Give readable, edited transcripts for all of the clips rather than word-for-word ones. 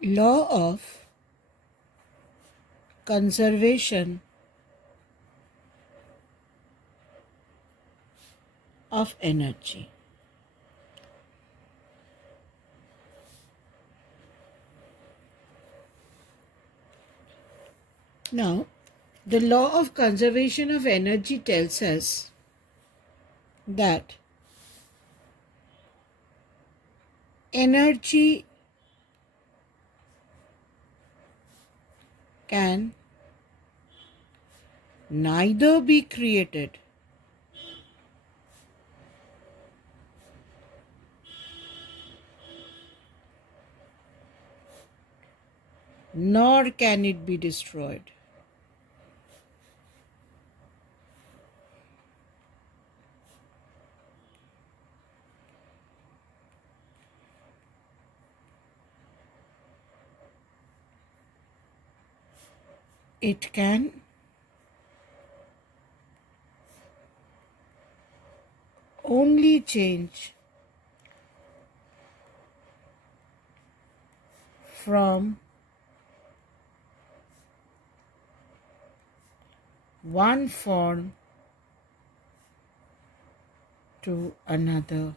Law of conservation of energy. Now, the law of conservation of energy tells us that energy can neither be created nor can it be destroyed. It can only change from one form to another.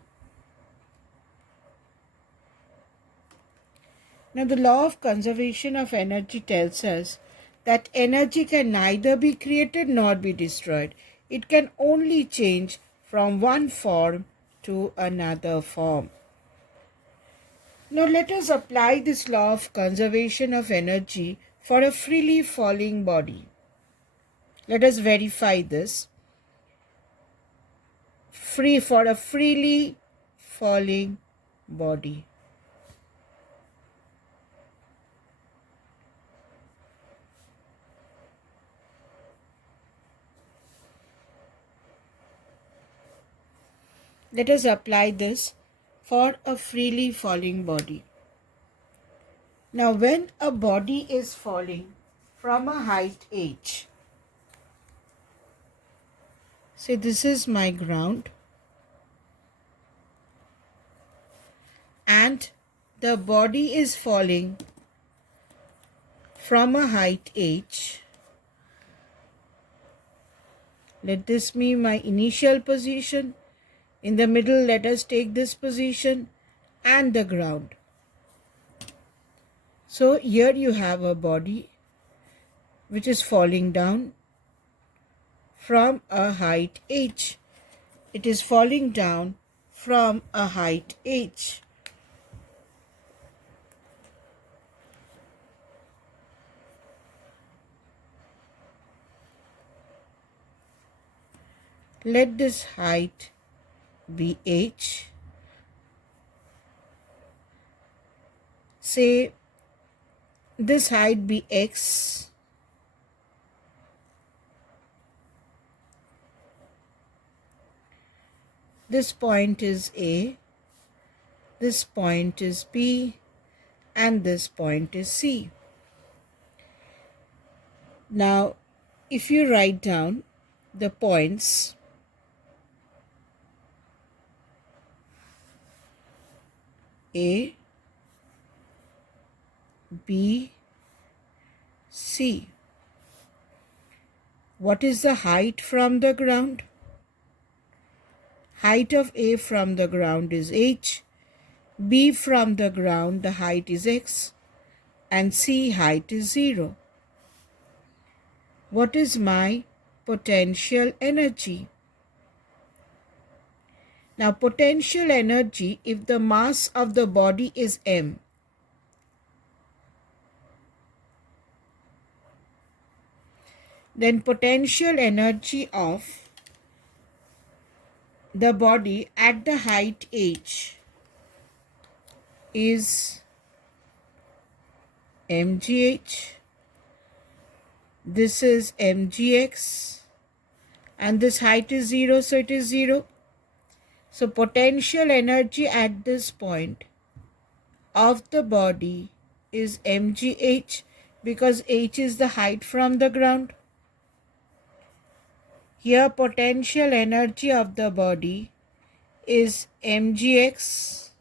Now, the law of conservation of energy tells us that energy can neither be created nor be destroyed. It can only change from one form to another form. Now, let us apply this law of conservation of energy for a freely falling body. Let us verify this. For a freely falling body. Let us apply this for a freely falling body. Now, when a body is falling from a height h, say this is my ground, and the body is falling from a height h, let this be my initial position. In the middle, let us take this position and the ground. So here you have a body which is falling down from a height h. It is falling down from a height h. Let this height be h. Say this height be x. This point is A, this point is B, and this point is C. Now, if you write down the points A, B, C, what is the height from the ground? Height of A from the ground is h, B from the ground the height is x, and C height is 0. What is my potential energy? Now, potential energy, if the mass of the body is m, then potential energy of the body at the height h is mgh, this is mgx, and this height is 0, so it is 0. So potential energy at this point of the body is mgh, because h is the height from the ground. Here potential energy of the body is mgx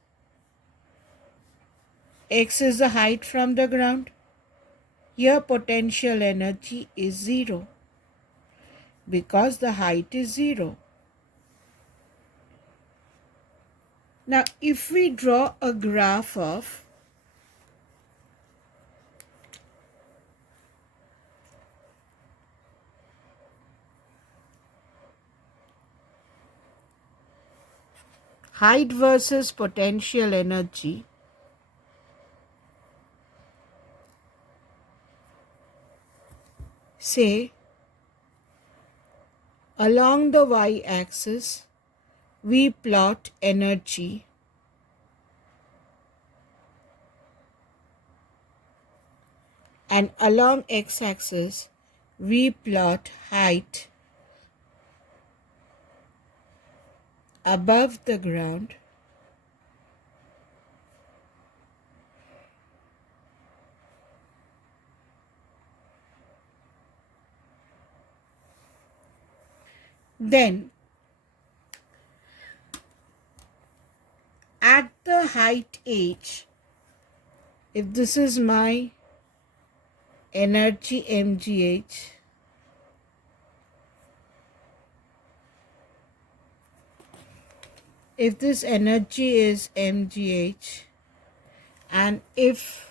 x is the height from the ground. Here potential energy is 0 because the height is 0. Now if we draw a graph of height versus potential energy, say along the y-axis we plot energy and along x-axis we plot height above the ground, then at the height h, if this is my energy mgh, if this energy is mgh, and if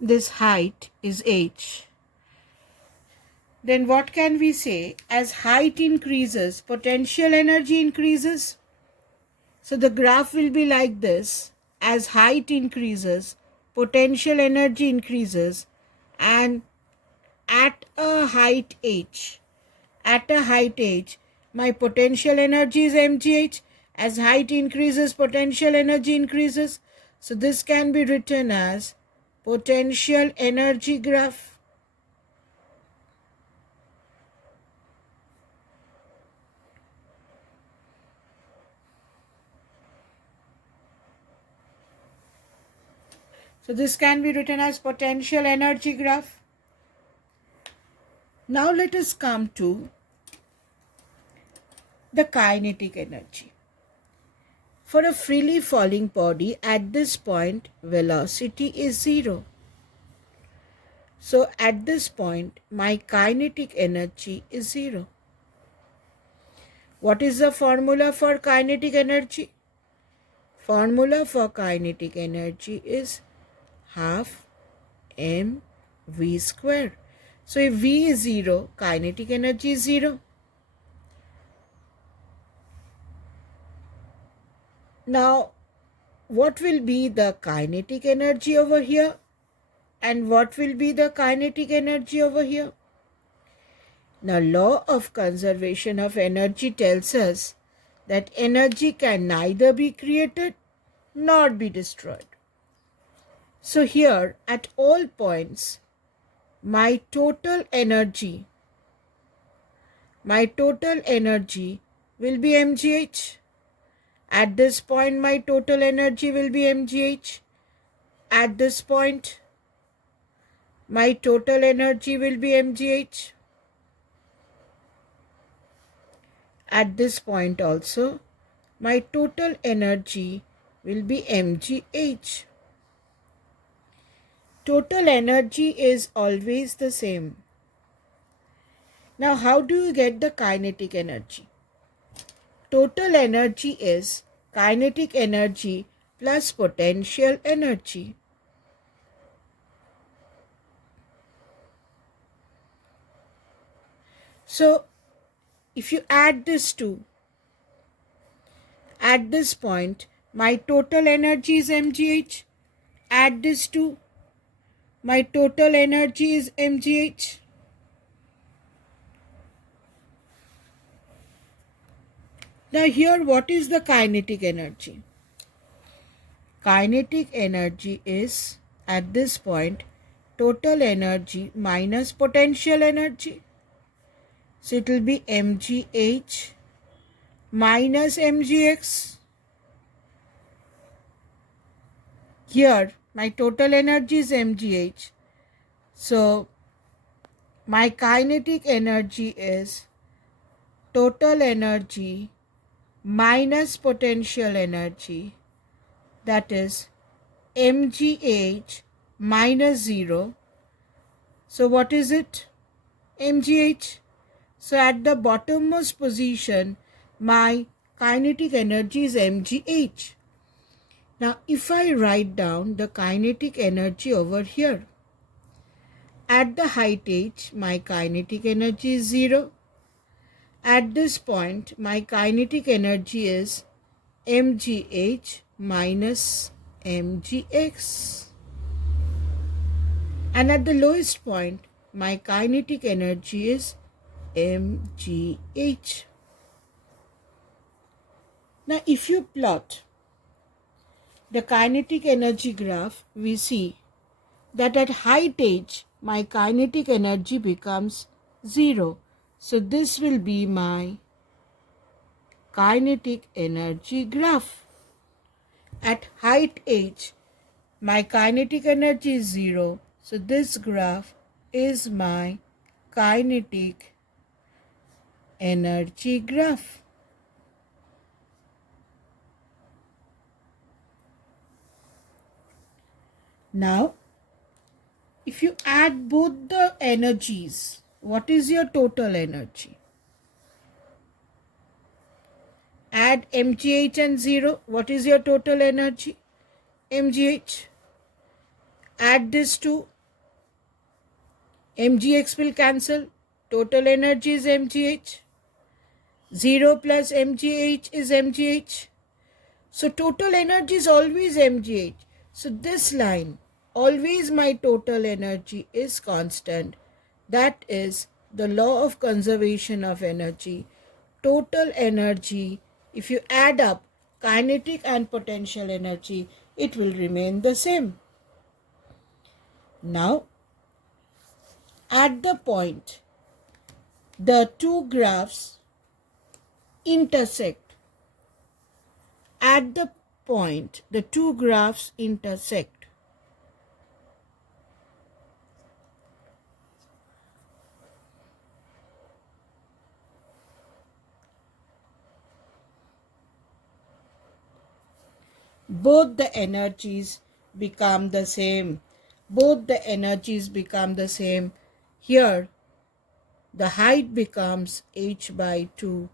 this height is h, then what can we say? As height increases, potential energy increases. So the graph will be like this. As height increases, potential energy increases, and at a height h, my potential energy is mgh. As height increases, potential energy increases. So this can be written as potential energy graph. So this can be written as potential energy graph. Now let us come to the kinetic energy. For a freely falling body, at this point velocity is 0. So at this point my kinetic energy is 0. What is the formula for kinetic energy? Formula for kinetic energy is half mv square. So if v is 0, kinetic energy is 0. Now what will be the kinetic energy over here and what will be the kinetic energy over here? Now law of conservation of energy tells us that energy can neither be created nor be destroyed. So here at all points my total energy will be mgh. At this point my total energy will be mgh. At this point my total energy will be mgh. At this point also my total energy will be mgh. Total energy is always the same. Now how do you get the kinetic energy? Total energy is kinetic energy plus potential energy. So if you add this two, at this point my total energy is mgh. Add this two, my total energy is mgh. Now here what is the kinetic energy? Kinetic energy is at this point total energy minus potential energy. So it will be mgh minus mgx. Here my total energy is mgh. So my kinetic energy is total energy minus potential energy, that is mgh minus 0. So what is it? mgh. So at the bottommost position, my kinetic energy is mgh. Now if I write down the kinetic energy over here, at the height h, my kinetic energy is 0. At this point, my kinetic energy is mgh minus mgx. And at the lowest point, my kinetic energy is mgh. Now, if you plot the kinetic energy graph, we see that at height h, my kinetic energy becomes 0. So, this will be my kinetic energy graph. At height h, my kinetic energy is 0. So, this graph is my kinetic energy graph. Now, if you add both the energies, what is your total energy? Add mgh and 0, what is your total energy? mgh. Add this to mgx will cancel. Total energy is mgh. 0 plus mgh is mgh. So total energy is always mgh. So this line, always my total energy is constant. That is the law of conservation of energy. Total energy, if you add up kinetic and potential energy, it will remain the same. Now, at the point, the two graphs intersect. At the point, the two graphs intersect. Both the energies become the same. Both the energies become the same. Here, the height becomes h by 2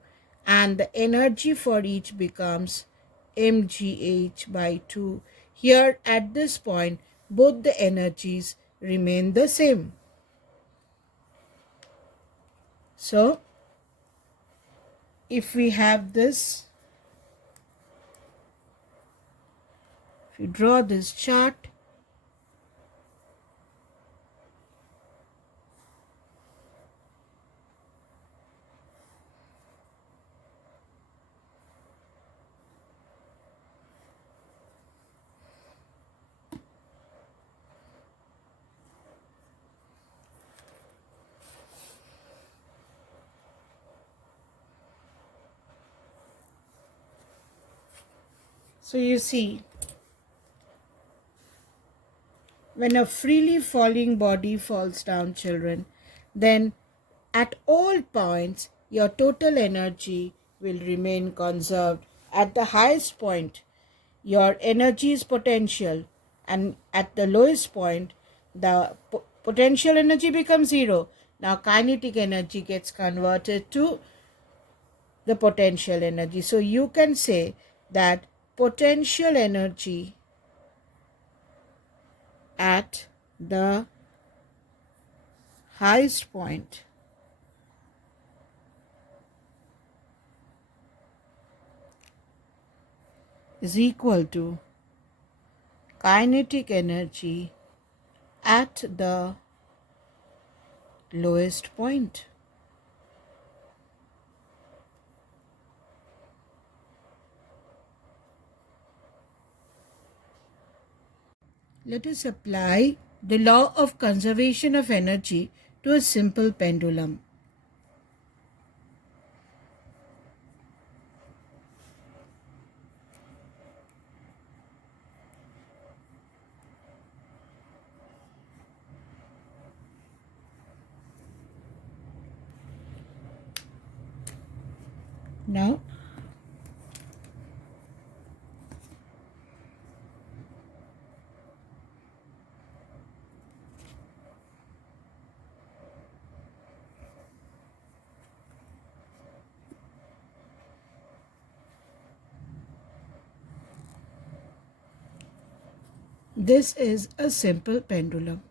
and the energy for each becomes mgh by 2. Here at this point, both the energies remain the same. So, if we have this, if you draw this chart, so you see, when a freely falling body falls down, children, then at all points your total energy will remain conserved. At the highest point, your energy is potential, and at the lowest point, the potential energy becomes 0. Now kinetic energy gets converted to the potential energy. So you can say that potential energy at the highest point is equal to kinetic energy at the lowest point. Let us apply the law of conservation of energy to a simple pendulum. Now, this is a simple pendulum.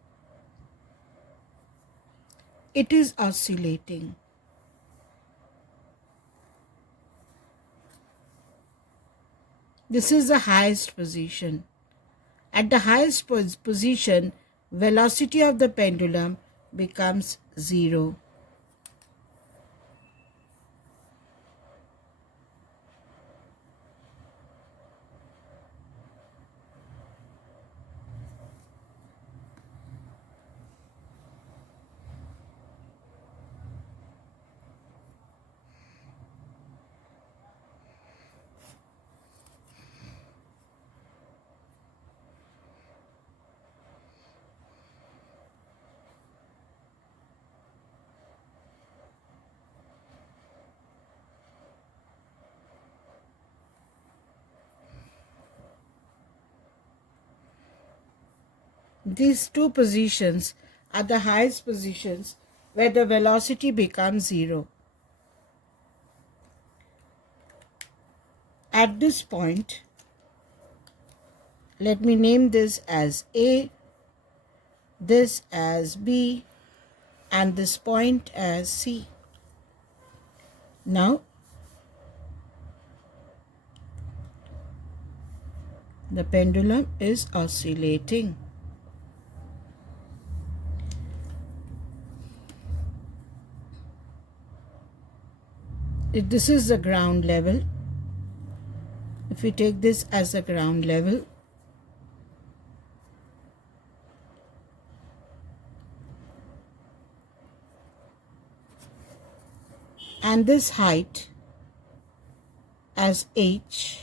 It is oscillating. This is the highest position. At the highest position, velocity of the pendulum becomes 0. These two positions are the highest positions where the velocity becomes 0. At this point, let me name this as A, this as B, and this point as C. Now, the pendulum is oscillating. This is the ground level. If we take this as the ground level, and this height as h,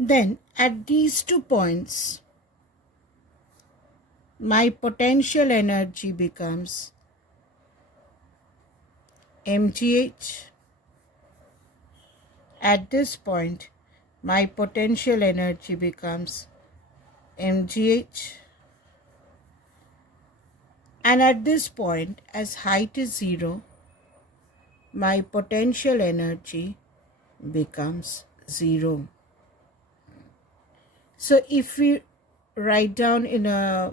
then at these 2 points, my potential energy becomes mgh. At this point, my potential energy becomes mgh. And at this point, as height is 0, my potential energy becomes 0. So if we write down in a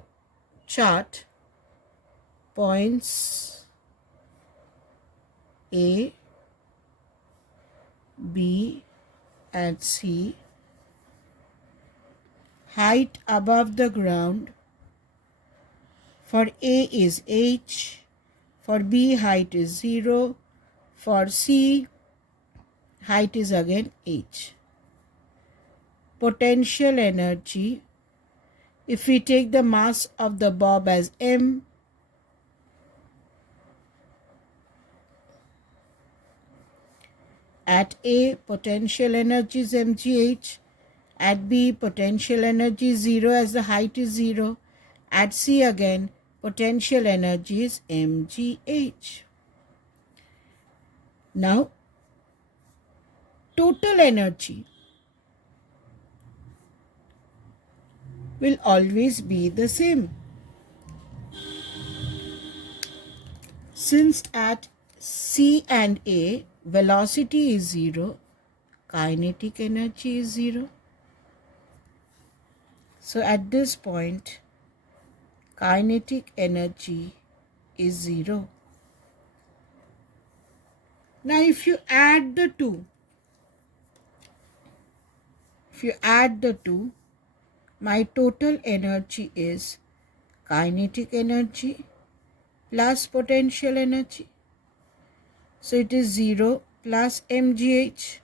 chart points A, B, and C, height above the ground for A is h, for B height is 0, for C height is again h. Potential energy, if we take the mass of the bob as m, at A potential energy is mgh, at B potential energy is 0 as the height is 0, at C again potential energy is mgh. Now, total energy will always be the same. Since at C and A velocity is 0, kinetic energy is 0. So at this point, kinetic energy is 0. Now if you add the two, my total energy is kinetic energy plus potential energy. So it is 0 plus mgh.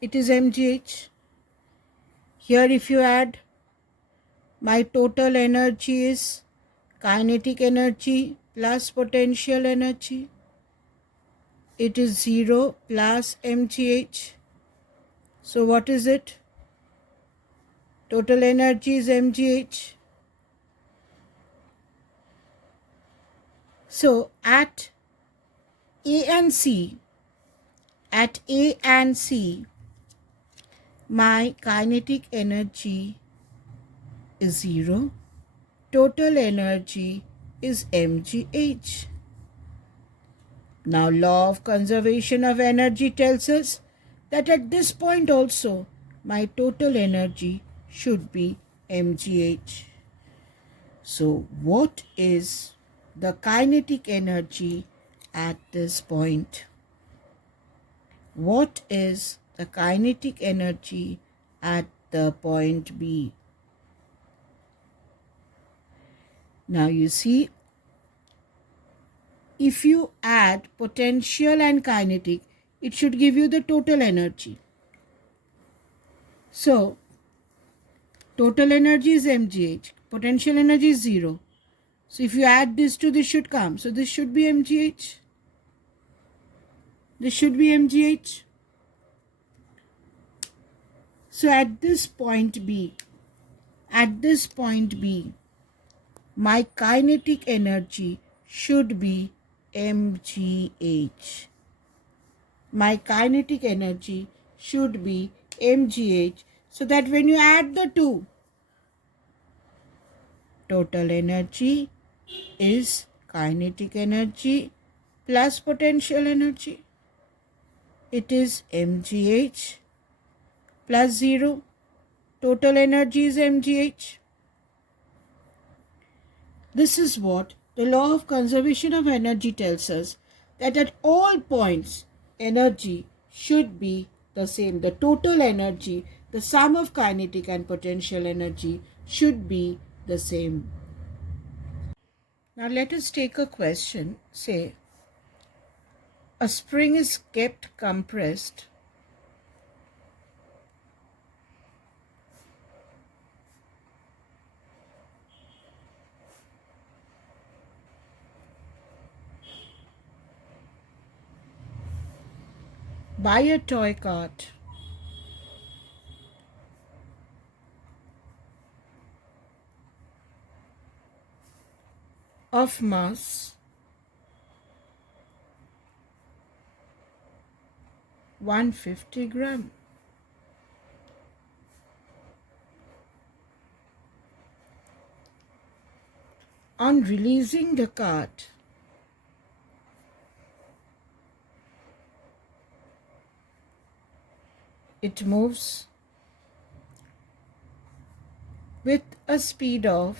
It is mgh. Here if you add, my total energy is kinetic energy plus potential energy. It is 0 plus mgh. So what is it? Total energy is mgh. So at A and C, my kinetic energy is 0. Total energy is mgh. Now law of conservation of energy tells us that at this point also my total energy should be mgh. So what is the kinetic energy at this point? What is the kinetic energy at the point B? Now you see, if you add potential and kinetic, it should give you the total energy. So, total energy is mgh, potential energy is 0. So, if you add this to this should come. So, this should be mgh. This should be mgh. So, at this point B, my kinetic energy should be mgh. My kinetic energy should be mgh, so that when you add the two, total energy is kinetic energy plus potential energy. It is mgh plus 0. Total energy is mgh. This is what the law of conservation of energy tells us, that at all points energy should be the same. The total energy, the sum of kinetic and potential energy should be the same. Now let us take a question. Say, a spring is kept compressed by a toy cart of mass 150 gram. On releasing the cart, it moves with a speed of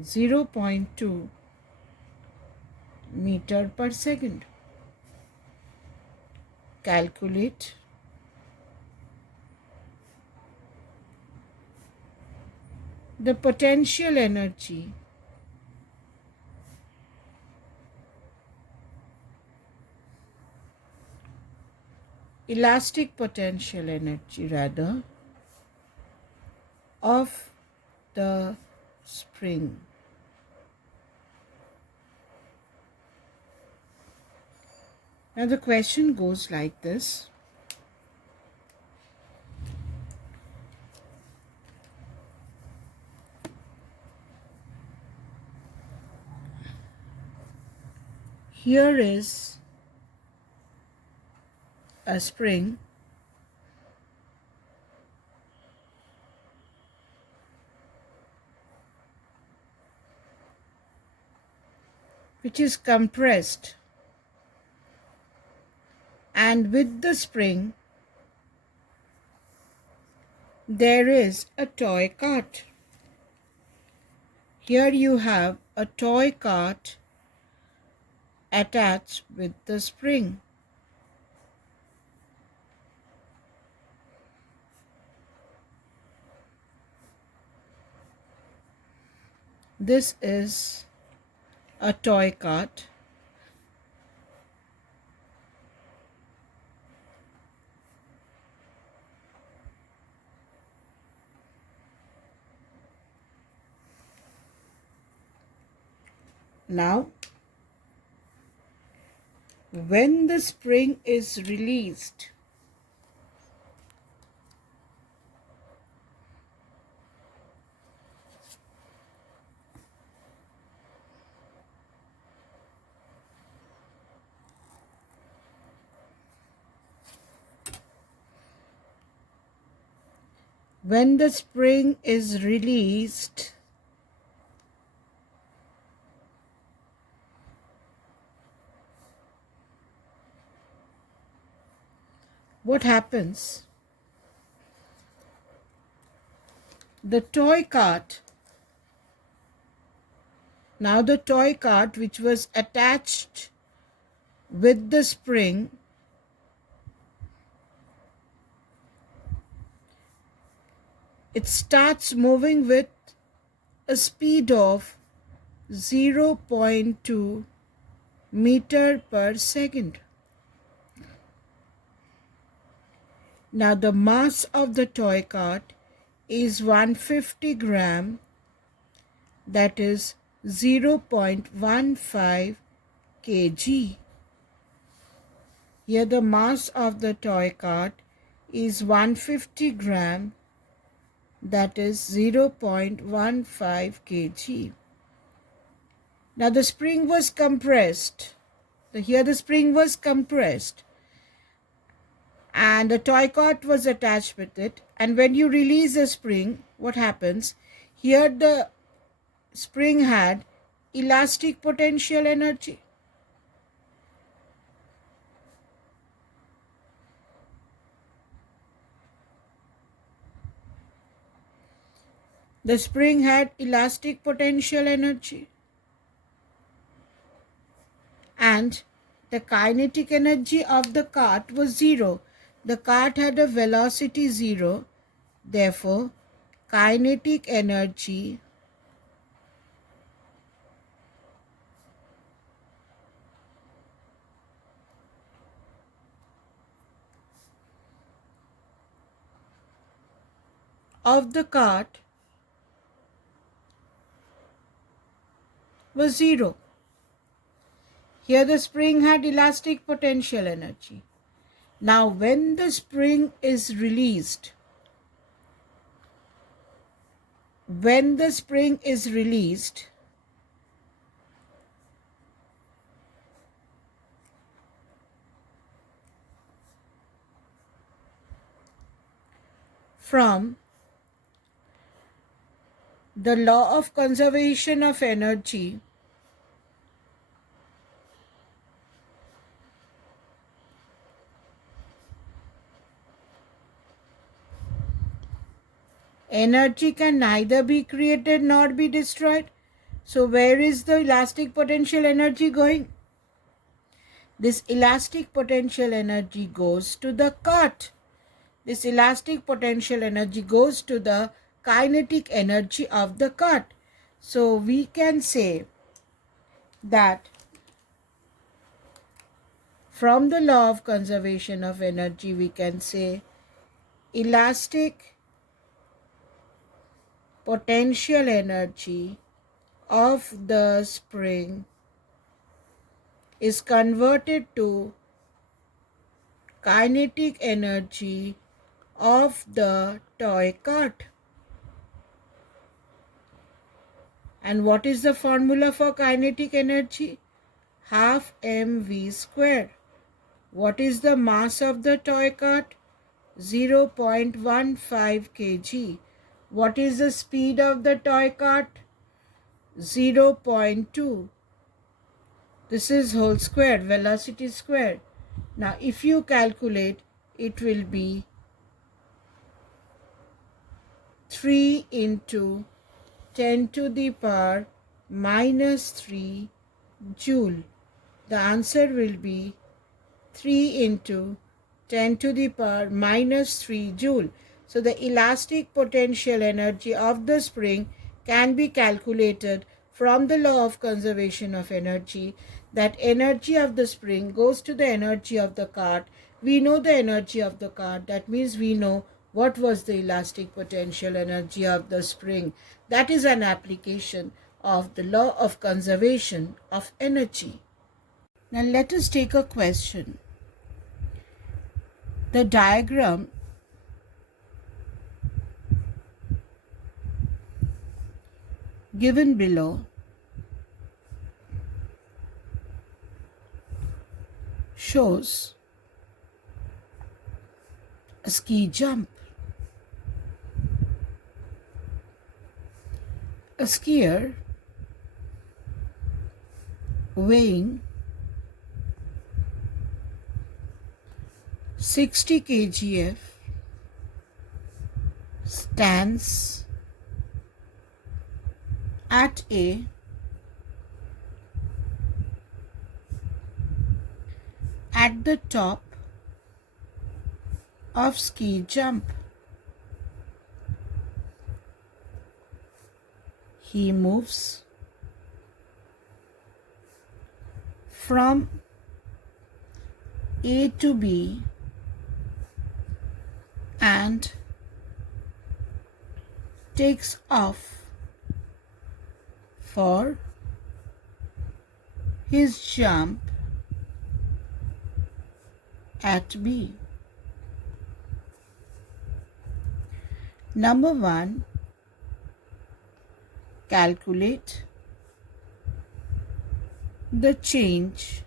0.2 meter per second. Calculate the potential energy elastic potential energy rather of the spring. Now the question goes like this. Here is a spring which is compressed, and with the spring there is a toy cart. Here you have a toy cart attached with the spring. This is a toy cart. Now, when the spring is released, when the spring is released, what happens? The toy cart, now the toy cart which was attached with the spring, it starts moving with a speed of 0.2 meter per second. Now the mass of the toy cart is 150 gram, that is 0.15 kg. Here the mass of the toy cart is 150 gram, that is 0.15 kg. Now the spring was compressed. Here the spring was compressed and the toy cart was attached with it. And when you release the spring, what happens? Here the spring had elastic potential energy. The spring had elastic potential energy. And the kinetic energy of the cart was 0. The cart had a velocity 0. Therefore, kinetic energy of the cart was 0. Here the spring had elastic potential energy. Now when the spring is released, from the law of conservation of energy, energy can neither be created nor be destroyed. So where is the elastic potential energy going? This elastic potential energy goes to the cart. This elastic potential energy goes to the kinetic energy of the cart. So we can say that from the law of conservation of energy, we can say elastic potential energy of the spring is converted to kinetic energy of the toy cart. And what is the formula for kinetic energy? Half mv square. What is the mass of the toy cart? 0.15 kg. What is the speed of the toy cart? 0.2. This is whole square, velocity square. Now if you calculate, it will be 3 into 10 to the power minus 3 joule. The answer will be 3 into 10 to the power minus 3 joule. So the elastic potential energy of the spring can be calculated from the law of conservation of energy, that energy of the spring goes to the energy of the cart. We know the energy of the cart. That means we know what was the elastic potential energy of the spring. That is an application of the law of conservation of energy. Now let us take a question. The diagram given below shows a ski jump. A skier weighing 60 kgf stands at the top of ski jump. He moves from A to B and takes off for his jump at B. Number 1, calculate the change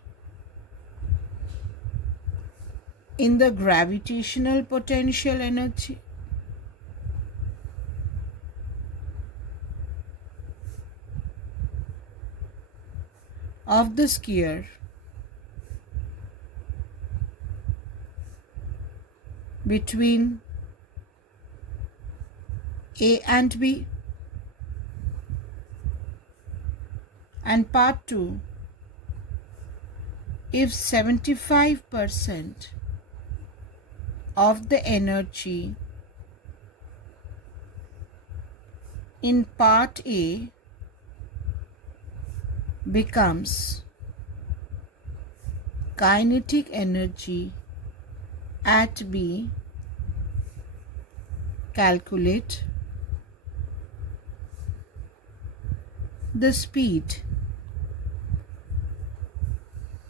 in the gravitational potential energy of the skier between A and B. And part 2, if 75% of the energy in part A becomes kinetic energy at B, calculate the speed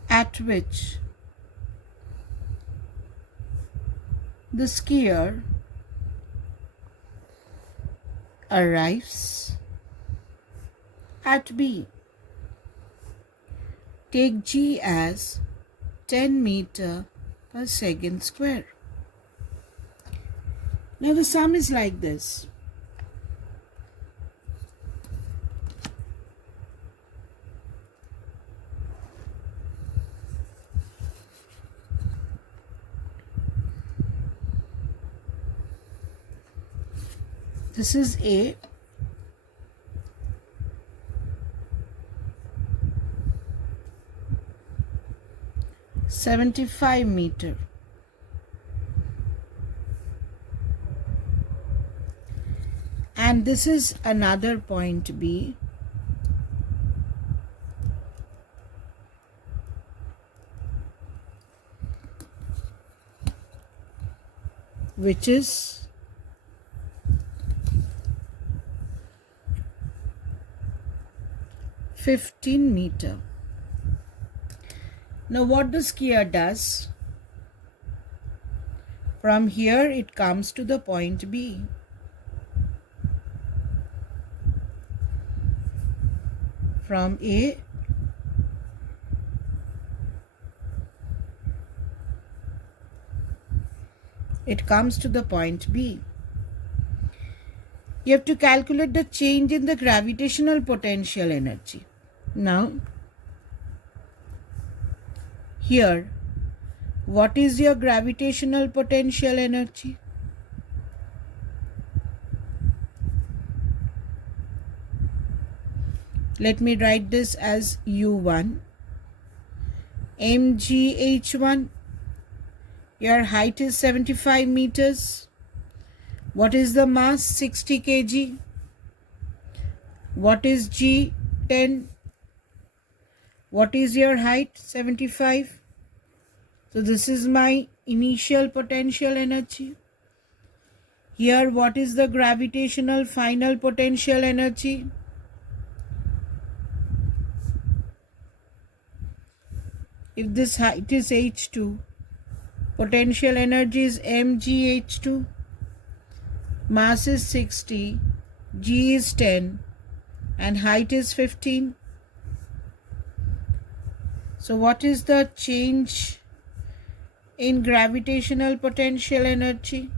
at which the skier arrives at B. Take G as 10 meter per second square. Now the sum is like this. This is A. $75 meter. And this is another point B, which is 15 meter. Now what the skier does, from here it comes to the point B. From A it comes to the point B. You have to calculate the change in the gravitational potential energy. Now, here, what is your gravitational potential energy? Let me write this as U1, mgh1. Your height is 75 meters. What is the mass? 60 kg. What is G? 10. What is your height? 75. So this is my initial potential energy. Here, what is the gravitational final potential energy? If this height is h2, potential energy is mgh2. Mass is 60, g is 10, and height is 15. So what is the change in gravitational potential energy?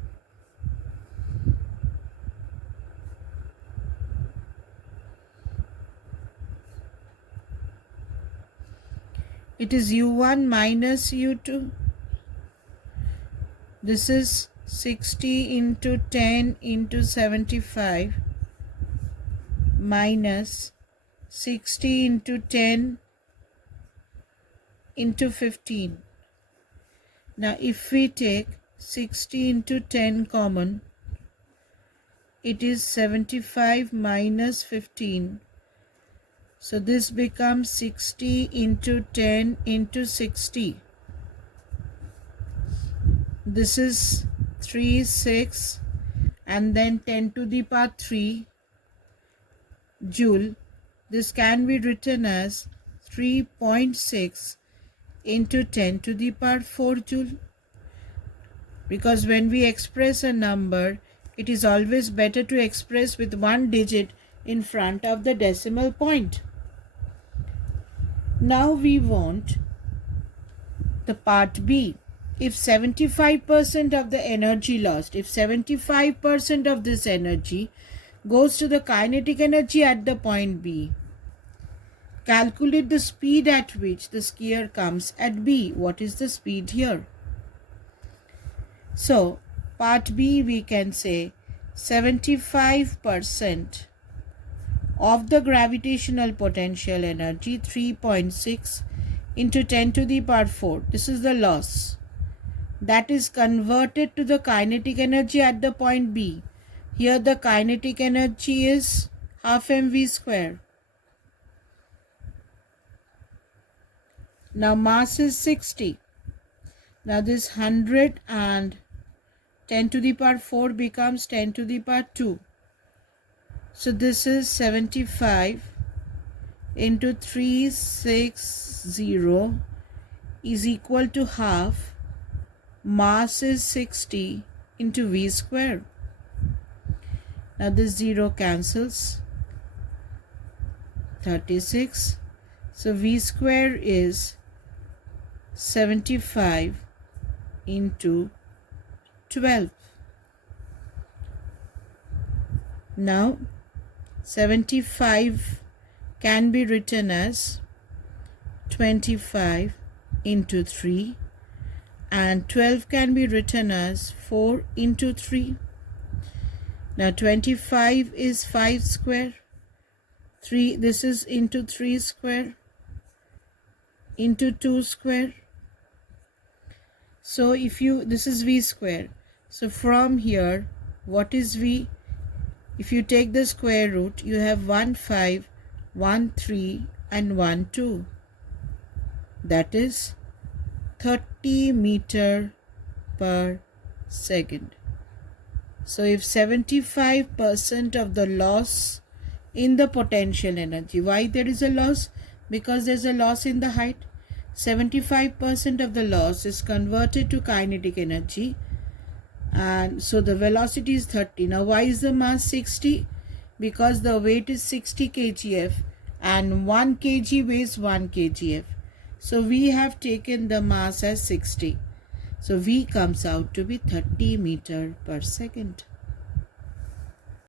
It is u1 minus u2. This is 60 into 10 into 75 minus 60 into 10 into 15. Now if we take 60 into 10 common, it is 75 minus 15. So this becomes 60 into 10 into 60. This is 3, 6, and then 10 to the power 3 joule. This can be written as 3.6 into 10 to the power 4 joule. Because when we express a number, it is always better to express with one digit in front of the decimal point. Now we want the part B. If 75% of the energy lost, if 75% of this energy goes to the kinetic energy at the point B, calculate the speed at which the sphere comes at B. What is the speed here? So, part B we can say 75% of the gravitational potential energy, 3.6 into 10 to the power 4. This is the loss. That is converted to the kinetic energy at the point B. Here the kinetic energy is half mv square. Now mass is 60. Now this 100 and 10 to the power 4 becomes 10 to the power 2. So this is 75 into 360 is equal to half. Mass is 60 into v square. Now this 0 cancels. 36. So v square is 75 into 12. Now 75 can be written as 25 into 3, and 12 can be written as 4 into 3. Now 25 is 5 square, 3, this is into 3 square, into 2 square. So if you, this is v square. So from here, what is v? If you take the square root, you have 1, 5, 1, 3 and 1, 2. That is 30 meter per second. So if 75% of the loss in the potential energy, why there is a loss? Because there is a loss in the height. 75% of the loss is converted to kinetic energy, and so the velocity is 30. Now why is the mass 60? Because the weight is 60 kgf and 1 kg weighs 1 kgf. So we have taken the mass as 60. So V comes out to be 30 meter per second.